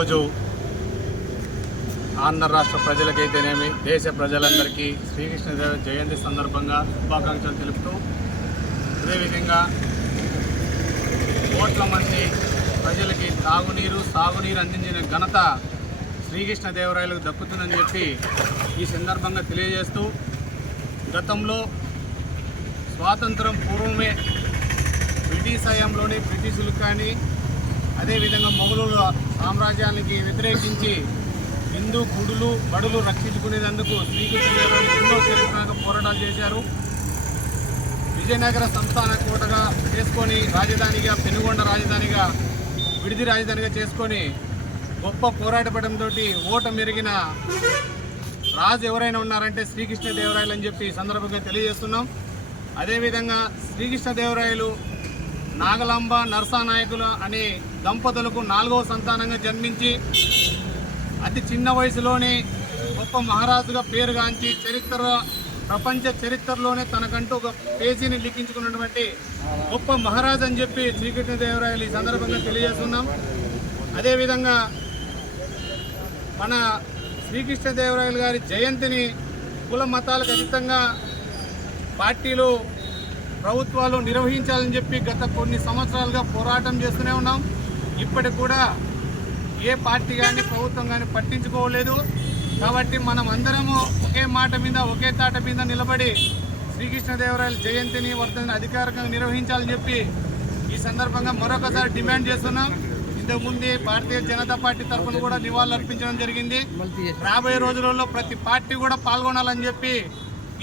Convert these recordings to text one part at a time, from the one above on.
ఈరోజు ఆంధ్ర రాష్ట్ర ప్రజలకైతేనేమి దేశ ప్రజలందరికీ శ్రీకృష్ణ జయంతి సందర్భంగా శుభాకాంక్షలు తెలుపుతూ అదేవిధంగా కోట్ల మంది ప్రజలకి తాగునీరు సాగునీరు అందించిన ఘనత శ్రీకృష్ణదేవరాయలకు దక్కుతుందని చెప్పి ఈ సందర్భంగా తెలియజేస్తూ గతంలో స్వాతంత్రం పూర్వమే బ్రిటిష్ హయాంలోని బ్రిటిషులు కానీ అదేవిధంగా మొఘలుల సామ్రాజ్యానికి వ్యతిరేకించి హిందూ గుడులు బడులు రక్షించుకునేందుకు శ్రీకృష్ణదేవరాయలు ఎన్నో చరిత్రాత్మక పోరాటాలు చేశారు. విజయనగర సంస్థాన కోటగా చేసుకొని రాజధానిగా పెనుగొండ రాజధానిగా విడిది రాజధానిగా చేసుకొని గొప్ప పోరాటపడంతో ఓట మెరిగిన రాజు ఎవరైనా ఉన్నారంటే శ్రీకృష్ణదేవరాయలు అని చెప్పి సందర్భంగా తెలియజేస్తున్నాం. అదేవిధంగా శ్రీకృష్ణదేవరాయలు నాగలాంబ నరసానాయకులు అనే దంపతులకు నాలుగవ సంతానంగా జన్మించి అతి చిన్న వయసులోనే గొప్ప మహారాజుగా పేరుగాంచి చరిత్ర ప్రపంచ చరిత్రలోనే తనకంటూ ఒక పేజీని లిఖించుకున్నటువంటి గొప్ప మహారాజు అని చెప్పి శ్రీకృష్ణదేవరాయలు ఈ సందర్భంగా తెలియజేస్తున్నాం. అదేవిధంగా మన శ్రీకృష్ణదేవరాయలు గారి జయంతిని కుల మతాలకు అతీతంగా పార్టీలు ప్రభుత్వాలు నిర్వహించాలని చెప్పి గత కొన్ని సంవత్సరాలుగా పోరాటం చేస్తూనే ఉన్నాం. ఇప్పటికి కూడా ఏ పార్టీ కానీ ప్రభుత్వం కానీ పట్టించుకోలేదు. కాబట్టి మనం అందరము ఒకే మాట మీద ఒకే తాట మీద నిలబడి శ్రీకృష్ణదేవరాయల జయంతిని వర్ధని అధికారికంగా నిర్వహించాలని చెప్పి ఈ సందర్భంగా మరొకసారి డిమాండ్ చేస్తున్నాం. ఇంతకుముందే భారతీయ జనతా పార్టీ తరఫున కూడా నివాళులు అర్పించడం జరిగింది. రాబోయే రోజులలో ప్రతి పార్టీ కూడా పాల్గొనాలని చెప్పి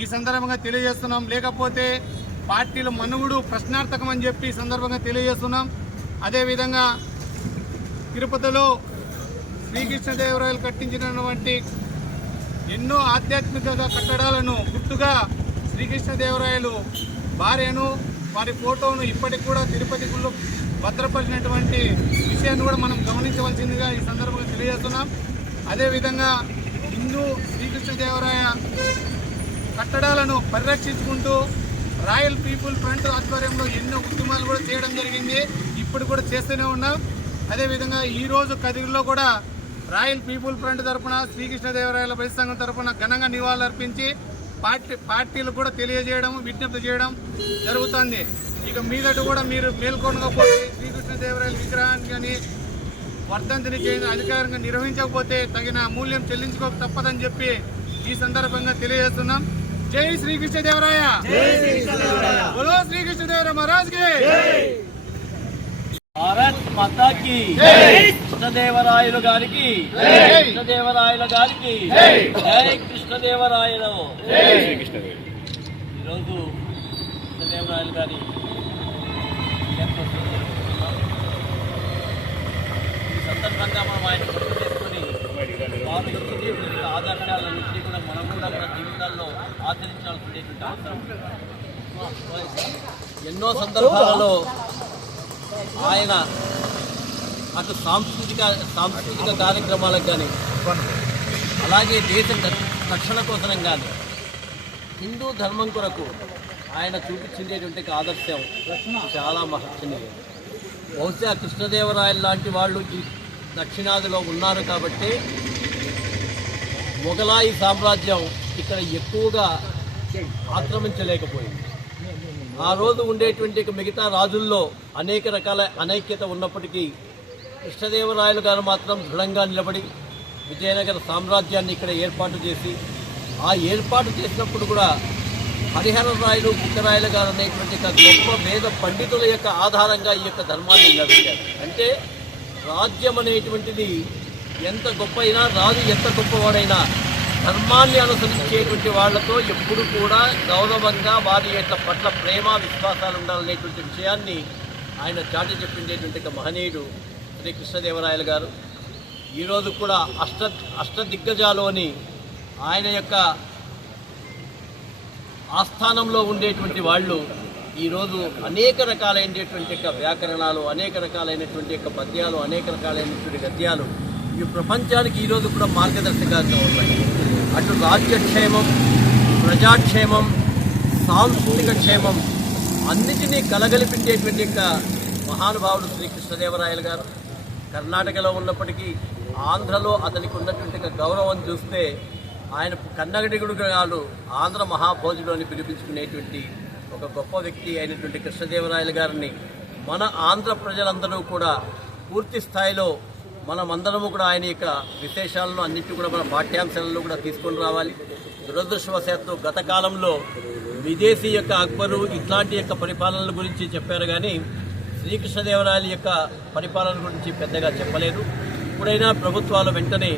ఈ సందర్భంగా తెలియజేస్తున్నాం. లేకపోతే పార్టీల మనుగుడు ప్రశ్నార్థకం అని చెప్పి సందర్భంగా తెలియజేస్తున్నాం. అదేవిధంగా తిరుపతిలో శ్రీకృష్ణదేవరాయలు కట్టించినటువంటి ఎన్నో ఆధ్యాత్మిక కట్టడాలను గుర్తుగా శ్రీకృష్ణదేవరాయలు భార్యను వారి ఫోటోను ఇప్పటికి కూడా తిరుపతి గుళ్ళు భద్రపరిచినటువంటి విషయాన్ని కూడా మనం గమనించవలసిందిగా ఈ సందర్భంగా తెలియజేస్తున్నాం. అదేవిధంగా హిందూ శ్రీకృష్ణదేవరాయ కట్టడాలను పరిరక్షించుకుంటూ రాయల్ పీపుల్ ఫ్రంట్ ఆధ్వర్యంలో ఎన్నో ఉద్యమాలు కూడా చేయడం జరిగింది. ఇప్పుడు కూడా చేస్తూనే ఉన్నాం. అదేవిధంగా ఈరోజు కదిరిలో కూడా రాయల్ పీపుల్ ఫ్రంట్ తరఫున శ్రీకృష్ణదేవరాయల ప్రతి సంఘం తరఫున ఘనంగా నివాళులర్పించి పార్టీ పార్టీలు కూడా తెలియజేయడం విజ్ఞప్తి చేయడం జరుగుతుంది. ఇక మీదట కూడా మీరు మేల్కొనకపోతే శ్రీకృష్ణదేవరాయల విగ్రహాన్ని కానీ వర్ధంతిని చేయడం అధికారంగా నిర్వహించకపోతే తగిన మూల్యం చెల్లించుకోక తప్పదని చెప్పి ఈ సందర్భంగా తెలియజేస్తున్నాం. జై శ్రీకృష్ణదేవరాయ బోలో శ్రీకృష్ణదేవరాయ మహారాజ్కి భారత్ మాతాకి కృష్ణదేవరాయలు గారికి కృష్ణదేవరాయల గారికి జై కృష్ణదేవరాయలు ఈరోజు కృష్ణదేవరాయలు గారి జన్మదినం జరుపుకుంటున్నాం. ఈ సందర్భంగా మనం ఆయన గుర్తు ఆదర్శాలన్నింటినీ కూడా మనం కూడా మన జీవితాల్లో ఆచరించాల్సినటువంటి అవసరం. ఎన్నో సందర్భాలలో ఆయన అటు సాంస్కృతిక సాంస్కృతిక కార్యక్రమాలకు కానీ అలాగే దేశ రక్షణ కోసం కానీ హిందూ ధర్మం కొరకు ఆయన చూపించేటువంటి ఆదర్శం చాలా మహర్చనీయం బహుశా కృష్ణదేవరాయలు లాంటి వాళ్ళు ఈ దక్షిణాదిలో ఉన్నారు కాబట్టి మొఘలాయి సామ్రాజ్యం ఇక్కడ ఎక్కువగా ఆక్రమించలేకపోయింది. ఆ రోజు ఉండేటువంటి మిగతా రాజుల్లో అనేక రకాల అనైక్యత ఉన్నప్పటికీ కృష్ణదేవరాయలు గారు మాత్రం దృఢంగా నిలబడి విజయనగర సామ్రాజ్యాన్ని ఇక్కడ ఏర్పాటు చేసి ఆ ఏర్పాటు చేసినప్పుడు కూడా హరిహర రాయలు బుక్కరాయలు గారు అనేటువంటి గొప్ప వేద పండితుల యొక్క ఆధారంగా ఈ యొక్క ధర్మాన్ని నడిపారు అంటే రాజ్యం అనేటువంటిది ఎంత గొప్ప అయినా రాజు ఎంత గొప్పవాడైనా ధర్మాన్ని అనుసరించేటువంటి వాళ్ళతో ఎప్పుడు కూడా గౌరవంగా వారి యొక్క పట్ల ప్రేమ విశ్వాసాలు ఉండాలనేటువంటి విషయాన్ని ఆయన చాటి చెప్పిండేటువంటి ఒక మహనీయుడు శ్రీ కృష్ణదేవరాయలు గారు. ఈరోజు కూడా అష్ట అష్టదిగ్గజాలోని ఆయన యొక్క ఆస్థానంలో ఉండేటువంటి వాళ్ళు ఈరోజు అనేక రకాలైనటువంటి యొక్క వ్యాకరణాలు అనేక రకాలైనటువంటి యొక్క పద్యాలు అనేక రకాలైనటువంటి గద్యాలు ఈ ప్రపంచానికి ఈరోజు కూడా మార్గదర్శకాలుగా ఉన్నాయి అటు రాజ్యక్షేమం ప్రజాక్షేమం సాంస్కృతిక క్షేమం అన్నిటినీ కలగలిపించేటువంటి యొక్క మహానుభావుడు శ్రీకృష్ణదేవరాయలు గారు. కర్ణాటకలో ఉన్నప్పటికీ ఆంధ్రలో అతనికి ఉన్నటువంటి గౌరవం చూస్తే ఆయన కన్నగడిగుడు గారు ఆంధ్ర మహాభోజుడు అని పిలిపించుకునేటువంటి ఒక గొప్ప వ్యక్తి అయినటువంటి కృష్ణదేవరాయలు గారిని మన ఆంధ్ర ప్రజలందరూ కూడా పూర్తి స్థాయిలో మనమందరము కూడా ఆయన యొక్క విశేషాలను అన్నింటి కూడా మన పాఠ్యాంశాలను కూడా తీసుకొని రావాలి. దురదృష్టవశాత్తు గత కాలంలో విదేశీ యొక్క అక్బరు ఇట్లాంటి యొక్క పరిపాలనల గురించి చెప్పారు కానీ శ్రీకృష్ణదేవరాయల యొక్క పరిపాలన గురించి పెద్దగా చెప్పలేదు. ఇప్పుడైనా ప్రభుత్వాలు వెంటనే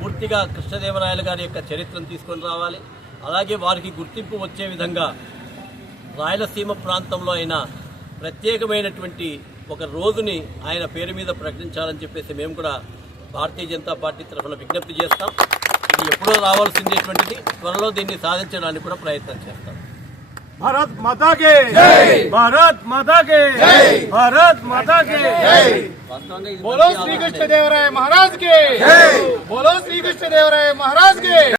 పూర్తిగా కృష్ణదేవరాయల గారి యొక్క చరిత్రను తీసుకొని రావాలి. అలాగే వారికి గుర్తింపు వచ్చే విధంగా రాయలసీమ ప్రాంతంలో అయినా ప్రత్యేకమైనటువంటి ఒక రోజుని ఆయన పేరు మీద ప్రకటించాలని చెప్పేసి మేము కూడా భారతీయ జనతా పార్టీ తరఫున విజ్ఞప్తి చేస్తాం. ఇది ఎప్పుడో రావాల్సిందేటువంటిది. త్వరలో దీన్ని సాధించడానికి కూడా ప్రయత్నం చేస్తాం. భారత్ మాతాకే! భారత్ మాతాకే! భారత్ మాతాకే! బోలో శ్రీకృష్ణదేవరాయ మహారాజ్ కే బోలో శ్రీకృష్ణదేవరాయ మహారాజ్ కే